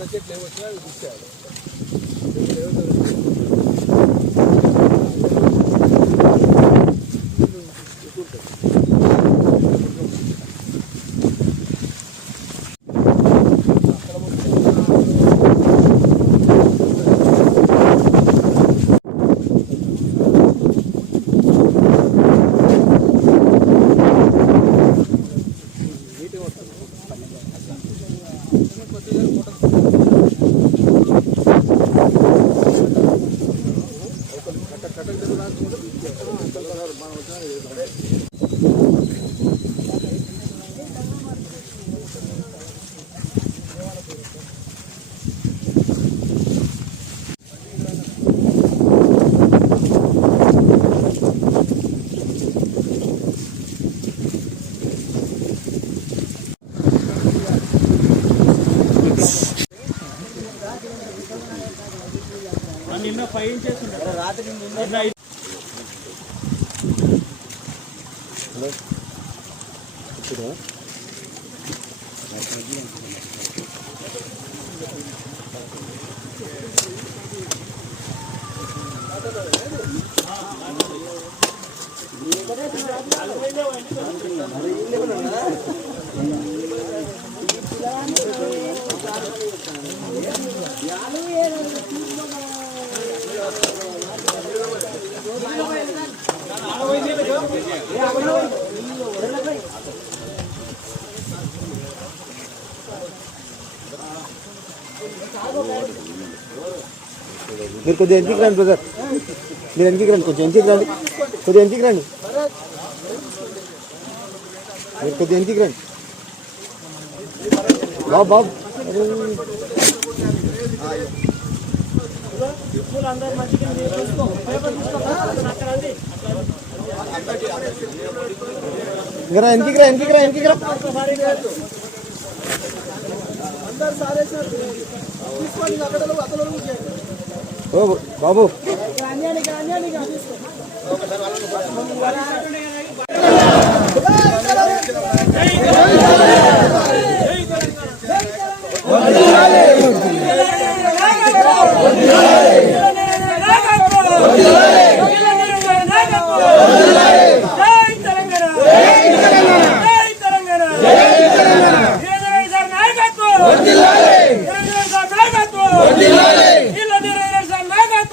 C'est un petit peu de machinale, c'est un peu de machinale. నిన్న fine చేస్తుండే రాత్రి నిన్న これこちら మీరు కొద్దిగా ఎంటికి రండి బ్రదర్ మీరు ఎంటికి రండి కొంచెం ఎంటికి రండి. కొద్దిగా ఎంటికి రండి. మీరు కొద్దిగా ఎంటికి రండి. బాబు బాబు. అరే. అందరూ మంచిగా మీరు చూసుకో పేపర్ చూసుకో అక్కడ రండి. ఇంకా రా ఎంటికి రా ఎంటికి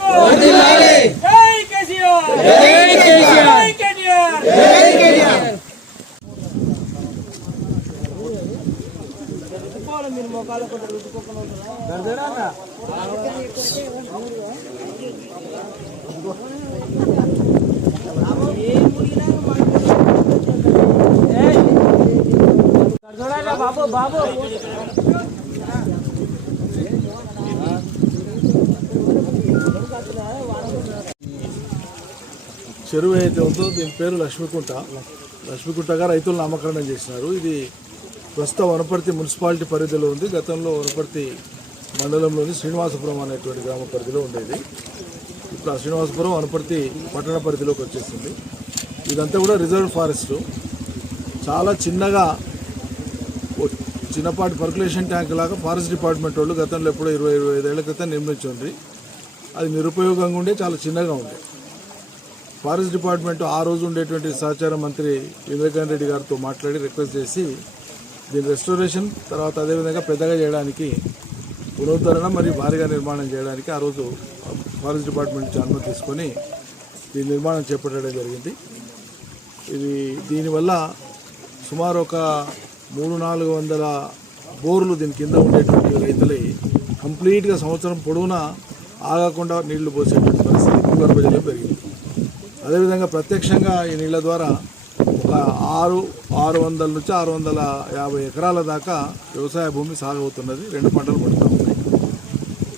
రా ఎంటికి రా ఓ బాబు బాబు. చెరువు ఏదైతే ఉందో దీని పేరు లక్ష్మీకుంట. లక్ష్మీకుంటగా రైతులు నామకరణం చేసినారు. ఇది ప్రస్తుతం వనపర్తి మున్సిపాలిటీ పరిధిలో ఉంది. గతంలో వనపర్తి మండలంలోని శ్రీనివాసపురం అనేటువంటి గ్రామ పరిధిలో ఉండేది. ఇప్పుడు ఆ శ్రీనివాసపురం వనపర్తి పట్టణ పరిధిలోకి వచ్చేసింది. ఇదంతా కూడా రిజర్వ్ ఫారెస్ట్. చాలా చిన్నగా చిన్నపాటి పర్కులేషన్ ట్యాంక్ లాగా ఫారెస్ట్ డిపార్ట్మెంట్ వాళ్ళు గతంలో ఎప్పుడో ఇరవై ఇరవై ఐదేళ్ళ క్రితం నిర్మించింది అది నిరుపయోగంగా ఉండే చాలా చిన్నగా ఉండే. ఫారెస్ట్ డిపార్ట్మెంట్ ఆ రోజు ఉండేటువంటి సహచార మంత్రి ఇంద్రకాంత్ రెడ్డి గారితో మాట్లాడి రిక్వెస్ట్ చేసి దీని రెస్టోరేషన్ తర్వాత అదేవిధంగా పెద్దగా చేయడానికి పునరుద్ధరణ మరియు భారీగా నిర్మాణం చేయడానికి ఆ రోజు ఫారెస్ట్ డిపార్ట్మెంట్ నుంచి అనుమతి తీసుకొని దీని నిర్మాణం చేపట్టడం జరిగింది. ఇది దీనివల్ల సుమారు ఒక మూడు నాలుగు వందల బోర్లు దీని కింద ఉండేటువంటి రైతులై కంప్లీట్గా సంవత్సరం పొడవునా ఆగకుండా నీళ్ళు పోసేటువంటి పరిస్థితి భూగర్భ జలం పెరిగింది. అదేవిధంగా ప్రత్యక్షంగా ఈ నీళ్ళ ద్వారా ఒక ఆరు ఆరు వందల నుంచి ఆరు వందల యాభై ఎకరాల దాకా వ్యవసాయ భూమి సాగవుతున్నది. రెండు పంటలు పడుతూ ఉన్నాయి.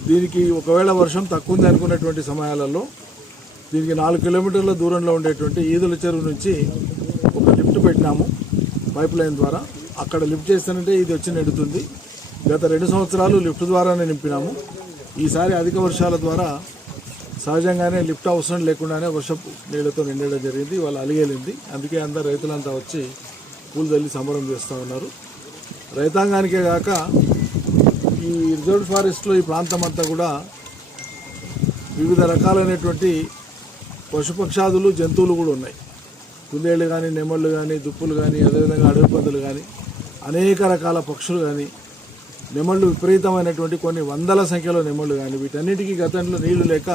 దీనికి ఒకవేళ వర్షం తక్కువ ఉంది అనుకున్నటువంటి సమయాలలో దీనికి నాలుగు కిలోమీటర్ల దూరంలో ఉండేటువంటి ఈదుల చెరువు నుంచి ఒక లిఫ్ట్ పెట్టినాము పైప్ లైన్ ద్వారా. అక్కడ లిఫ్ట్ చేస్తానంటే ఇది వచ్చి నెడుతుంది. గత రెండు సంవత్సరాలు లిఫ్ట్ ద్వారానే నింపినాము. ఈసారి అధిక వర్షాల ద్వారా సహజంగానే లిఫ్ట్ అవసరం లేకుండానే వర్షపు నీళ్ళతో నిండడం జరిగింది వాళ్ళు అలిగేలింది. అందుకే అందరు రైతులంతా వచ్చి పూలు తల్లి సంబరం చేస్తూ ఉన్నారు. రైతాంగానికే కాక ఈ రిజర్వ్ ఫారెస్ట్లో ఈ ప్రాంతం అంతా కూడా వివిధ రకాలైనటువంటి పశుపక్షాదులు జంతువులు కూడా ఉన్నాయి. కుందేళ్ళు కానీ నెమళ్ళు కానీ దుప్పులు కానీ అదేవిధంగా అడవి పందులు కానీ అనేక రకాల పక్షులు కానీ నెమళ్ళు విపరీతమైనటువంటి కొన్ని వందల సంఖ్యలో నెమళ్ళు కానీ వీటన్నిటికీ గతంలో నీళ్ళు లేక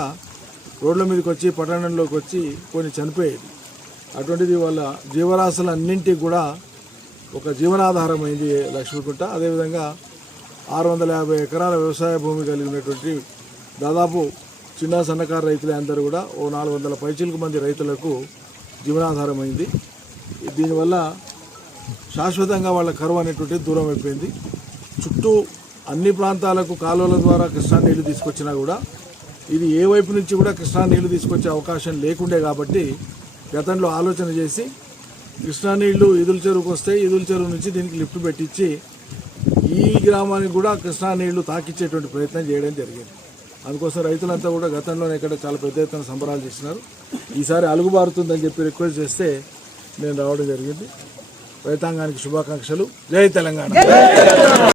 రోడ్ల మీదకి వచ్చి పట్టణంలోకి వచ్చి కొన్ని చనిపోయేది అటువంటిది వాళ్ళ జీవరాశులన్నింటికి కూడా ఒక జీవనాధారమైంది లక్ష్మీకుంట. అదేవిధంగా ఆరు వందల యాభై ఎకరాల వ్యవసాయ భూమి కలిగినటువంటి దాదాపు చిన్న సన్నకారు రైతులే అందరూ కూడా ఓ నాలుగు వందల పైచిలకు మంది రైతులకు జీవనాధారమైంది. దీనివల్ల శాశ్వతంగా వాళ్ళ కరువు అనేటువంటిది దూరం అయిపోయింది. చుట్టూ అన్ని ప్రాంతాలకు కాలువల ద్వారా కృష్ణా నీళ్ళు తీసుకొచ్చినా కూడా ఇది ఏ వైపు నుంచి కూడా కృష్ణా నీళ్ళు తీసుకొచ్చే అవకాశం లేకుండే కాబట్టి గతంలో ఆలోచన చేసి కృష్ణా నీళ్ళు ఈదుల చెరువుకు వస్తే ఈదుల చెరువు నుంచి దీనికి లిఫ్ట్ పెట్టించి ఈ గ్రామానికి కూడా కృష్ణా నీళ్ళు తాకిచ్చేటువంటి ప్రయత్నం చేయడం జరిగింది. అందుకోసం రైతులంతా కూడా గతంలోనే ఇక్కడ చాలా పెద్ద ఎత్తున సంబరాలు చేసినారు. ఈసారి అలుగుబారుతుందని చెప్పి రిక్వెస్ట్ చేస్తే నేను రావడం జరిగింది. రైతాంగానికి శుభాకాంక్షలు. జై తెలంగాణ.